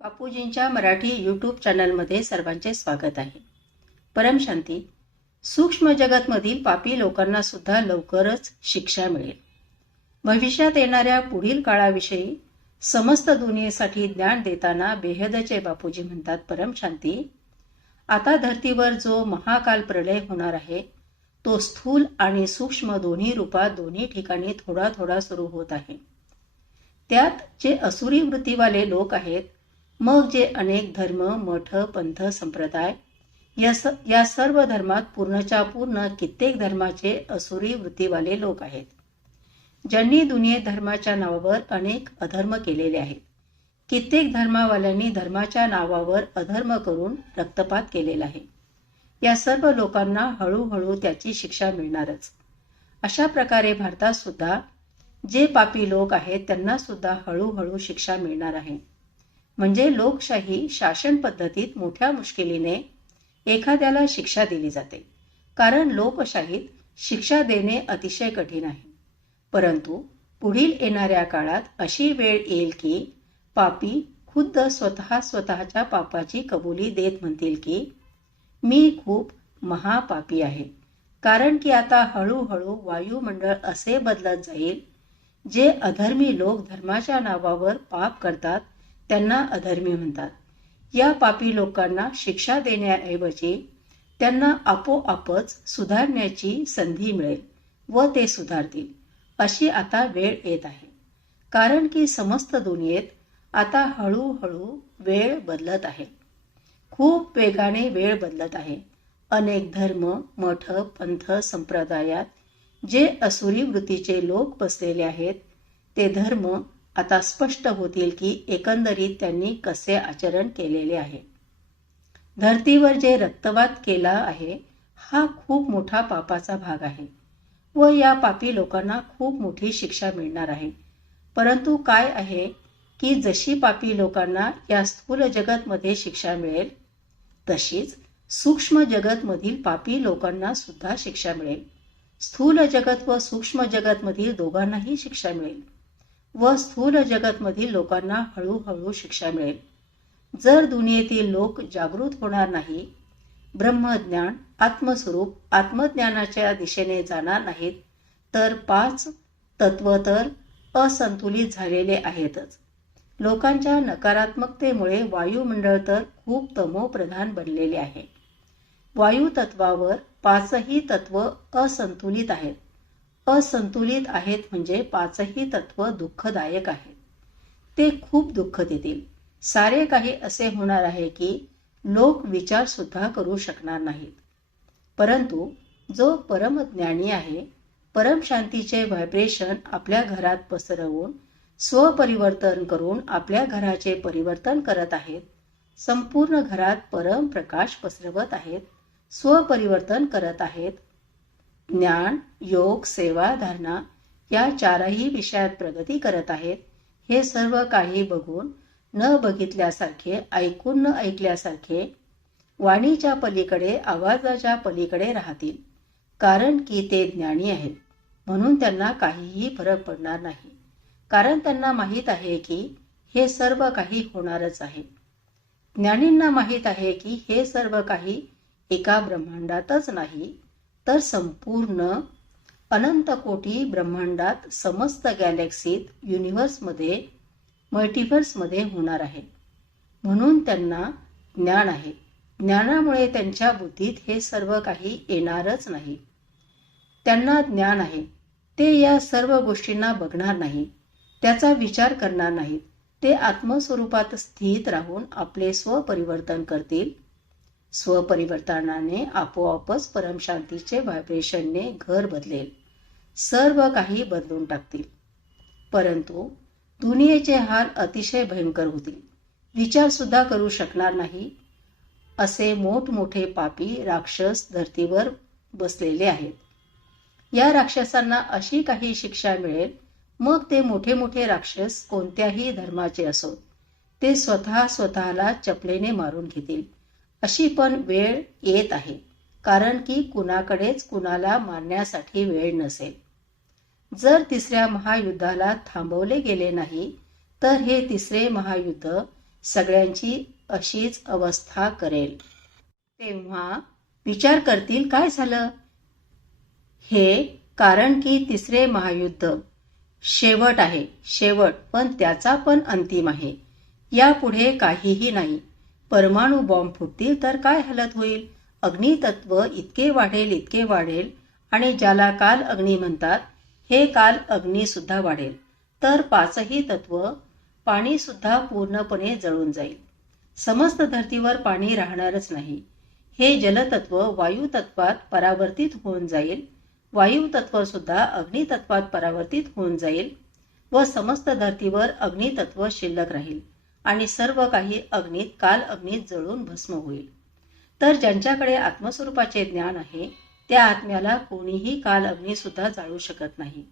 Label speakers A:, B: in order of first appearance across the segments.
A: बापूजींच्या मराठी यूट्यूब चॅनलमध्ये सर्वांचे स्वागत आहे. परमशांती सूक्ष्म जगतमधील पापी लोकांना सुद्धा लवकरच शिक्षा मिळेल. भविष्यात येणाऱ्या पुढील काळाविषयी समस्त दुनियेसाठी ज्ञान देताना बेहदचे बापूजी म्हणतात परमशांती आता धर्तीवर जो महाकाल प्रलय होणार आहे तो स्थूल आणि सूक्ष्म दोन्ही रूपात दोन्ही ठिकाणी थोडा थोडा सुरू होत आहे. त्यात जे असुरी वृत्तीवाले लोक आहेत मग जे अनेक धर्म मठ पंथ संप्रदाय या स या सर्व धर्मात पूर्णच्या पूर्ण कित्येक धर्माचे असुरी वृत्तीवाले लोक आहेत. ज्यांनी दुनियेत धर्माच्या नावावर अनेक अधर्म केलेले आहेत. कित्येक धर्मावाल्यांनी धर्माच्या नावावर अधर्म करून रक्तपात केलेला आहे. या सर्व लोकांना हळूहळू त्याची शिक्षा मिळणारच. अशा प्रकारे भारतात सुद्धा जे पापी लोक आहेत त्यांना सुद्धा हळूहळू शिक्षा मिळणार आहे. म्हणजे लोकशाही शासन पद्धतीत मोठ्या मुश्किलीने एखाद्याला शिक्षा दिली जाते. कारण लोकशाहीत शिक्षा देणे अतिशय कठीण आहे. परंतु पुढील येणाऱ्या काळात अशी वेळ येईल की पापी खुद्द स्वतः स्वतःच्या पापाची कबुली देत म्हणतील की मी खूप महापापी आहे. कारण की आता हळूहळू वायुमंडळ असे बदलत जाईल जे अधर्मी लोक धर्माच्या नावावर पाप करतात त्यांना अधर्मी म्हणतात. या पापी लोकांना शिक्षा देण्याऐवजी त्यांना आपोआपच सुधारण्याची संधी मिळेल व ते सुधारतील अशी आता वेळ येत आहे. कारण की समस्त दुनियेत आता हळूहळू वेळ बदलत आहे. खूप वेगाने वेळ बदलत आहे. अनेक धर्म मठ पंथ संप्रदायात जे असुरी वृत्तीचे लोक बसलेले आहेत ते धर्म आता स्पष्ट होतील की एकंदरीत त्यांनी कसे आचरण केलेले आहे. धर्तीवर जे रक्तवाद केला आहे हा खूप मोठा पापाचा भाग आहे व या पापी लोकांना खूप मोठी शिक्षा मिळणार आहे. परंतु काय आहे की जशी पापी लोकांना या स्थूल जगतमध्ये शिक्षा मिळेल तशीच सूक्ष्म जगतमधील पापी लोकांना सुद्धा शिक्षा मिळेल. स्थूल जगत व सूक्ष्म जगतमधील दोघांनाही शिक्षा मिळेल. व स्थूल जगतमधील लोकांना हळूहळू शिक्षा मिळेल. जर दुनियेतील लोक जागृत होणार नाही ब्रह्मज्ञान आत्मस्वरूप आत्मज्ञानाच्या दिशेने जाणार नाहीत तर पाच तत्व तर असंतुलित झालेले आहेतच. लोकांच्या नकारात्मकतेमुळे वायुमंडळ तर खूप तमोप्रधान बनलेले आहे. वायू तत्वावर पाचही तत्व असंतुलित आहेत. असंतुलित आहेत म्हणजे पाचही तत्व दुःखदायक आहेत. ते खूप दुःख देतील. सारे काही असे होणार आहे की लोक विचार सुद्धा करू शकणार नाहीत. परंतु जो परमज्ञानी आहे परमशांतीचे व्हायब्रेशन आपल्या घरात पसरवून स्वपरिवर्तन करून आपल्या घराचे परिवर्तन करत आहेत संपूर्ण घरात परम प्रकाश पसरवत आहेत स्वपरिवर्तन करत आहेत ज्ञान योग सेवा धारणा या चारही विषयात प्रगती करत आहेत. हे सर्व काही बघून न बघितल्यासारखे ऐकून न ऐकल्यासारखे वाणीच्या पलीकडे आवाजाच्या पलीकडे राहतील कारण की ते ज्ञानी आहेत. म्हणून त्यांना काहीही फरक पडणार नाही. कारण त्यांना माहीत आहे की हे सर्व काही होणारच आहे. ज्ञानींना माहीत आहे की हे सर्व काही एका ब्रह्मांडातच नाही तर संपूर्ण अनंत कोटी ब्रह्मांडात समस्त गॅलेक्सीत युनिव्हर्समध्ये मल्टिव्हर्समध्ये होणार आहे. म्हणून त्यांना ज्ञान आहे. ज्ञानामुळे त्यांच्या बुद्धीत हे सर्व काही येणारच नाही. त्यांना ज्ञान आहे. ते या सर्व गोष्टींना बघणार नाही. त्याचा विचार करणार नाहीत. ते आत्मस्वरूपात स्थित राहून आपले स्वपरिवर्तन करतील. स्वपरिवर्तनाने आपोआपच परमशांतीचे व्हायब्रेशनने घर बदलेल. सर्व काही बदलून टाकतील. परंतु दुनियेचे हाल अतिशय भयंकर होतील. विचारसुद्धा करू शकणार नाही असे मोठमोठे पापी राक्षस धर्तीवर बसलेले आहेत. या राक्षसांना अशी काही शिक्षा मिळेल मग ते मोठे मोठे राक्षस कोणत्याही धर्माचे असोत. ते स्वतः स्वतःला चपलेने मारून घेतील. अशी पण वेळ येत आहे कारण की कुणाकडेच कुणाला मारण्यासाठी वेळ नसेल. जर तिसऱ्या महायुद्धाला थांबवले गेले नाही तर हे तिसरे महायुद्ध सगळ्यांची अशीच अवस्था करेल. तेव्हा विचार करतील काय झालं? हे कारण की तिसरे महायुद्ध शेवट आहे शेवट पण त्याचा पण अंतिम आहे. यापुढे काहीही नाही. परमाणू बॉम्ब फुटतील तर काय हालत होईल? अग्नितत्व इतके वाढेल इतके वाढेल. आणि ज्याला काल अग्नी म्हणतात हे काल अग्नी सुद्धा वाढेल. तर पाचही तत्व पाणी सुद्धा पूर्णपणे जळून जाईल. समस्त धर्तीवर पाणी राहणारच नाही. हे जलतत्व वायुतत्वात परावर्तित होऊन जाईल. वायुतत्व सुद्धा अग्नितत्वात परावर्तित होऊन जाईल व समस्त धर्तीवर अग्नितत्व शिल्लक राहील. आणि सर्व काही अग्नीत काल अग्नीत जळून भस्म होईल. तर ज्यांच्याकडे आत्मस्वरूपाचे ज्ञान आहे त्या आत्म्याला कोणीही काल अग्नी सुद्धा जाळू शकत नाही.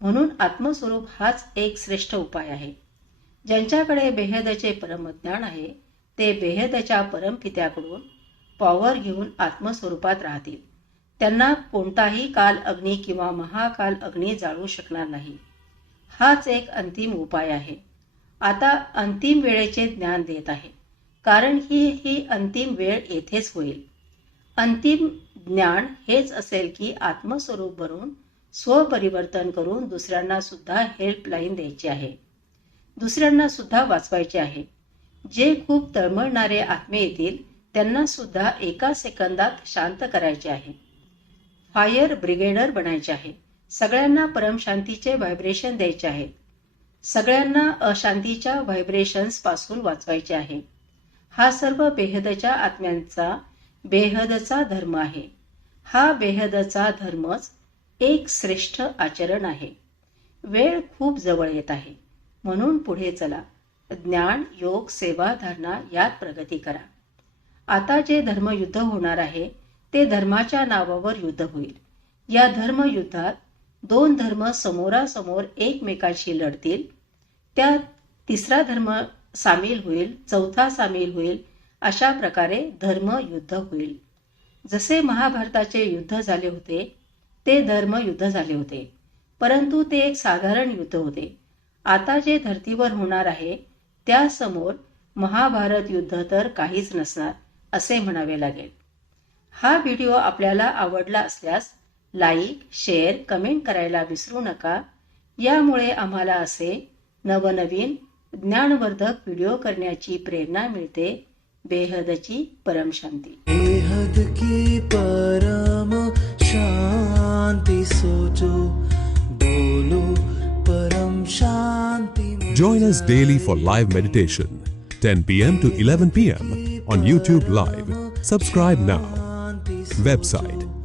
A: म्हणून आत्मस्वरूप हाच एक श्रेष्ठ उपाय आहे. ज्यांच्याकडे बेहेदचे परमज्ञान आहे ते बेहदच्या परमपित्याकडून पॉवर घेऊन आत्मस्वरूपात राहतील. त्यांना कोणताही काल अग्नी किंवा महाकाल अग्नी जाळू शकणार नाही. हाच एक अंतिम उपाय आहे. आता अंतिम वेळेचे ज्ञान देत आहे. कारण ही ही अंतिम वेळ येथेच होईल. अंतिम ज्ञान हेच असेल की आत्मस्वरूप बनून स्वपरिवर्तन करून दुसऱ्यांना सुद्धा हेल्पलाईन द्यायची आहे. दुसऱ्यांना सुद्धा वाचवायचे आहे. जे खूप तळमळणारे आत्मे येतील त्यांना सुद्धा एका सेकंदात शांत करायचे आहे. फायर ब्रिगेडर बनायचे आहे. सगळ्यांना परमशांतीचे व्हायब्रेशन द्यायचे आहेत सगळ्यांना अशांतीच्या व्हायब्रेशन्सपासून वाचवायचे आहे. हा सर्व बेहदच्या आत्म्यांचा बेहदचा धर्म आहे. हा बेहदचा धर्मच एक श्रेष्ठ आचरण आहे. वेळ खूप जवळ येत आहे. म्हणून पुढे चला. ज्ञान योग सेवा धारणा यात प्रगती करा. आता जे धर्मयुद्ध होणार आहे ते धर्माच्या नावावर युद्ध होईल. या धर्मयुद्धात दोन धर्म समोरासमोर एकमेकांशी लढतील. त्यात तिसरा धर्म सामील होईल चौथा सामील होईल अशा प्रकारे धर्मयुद्ध होईल. जसे महाभारताचे युद्ध झाले होते ते धर्मयुद्ध झाले होते. परंतु ते एक साधारण युद्ध होते. आता जे धर्तीवर होणार आहे त्यासमोर महाभारत युद्ध तर काहीच नसणार असे म्हणावे लागेल. हा व्हिडिओ आपल्याला आवडला असल्यास लाईक शेअर कमेंट करायला विसरू नका यामुळे आम्हाला असे नवनवीन ज्ञानवर्धक व्हिडिओ करण्याची प्रेरणा मिळते बेहदची परमशांती
B: बेहद की परम शांति सोचो बोलो परम शांति में
C: Join us daily for live meditation, 10 p.m. to 11 p.m. on YouTube Live. Subscribe now. Website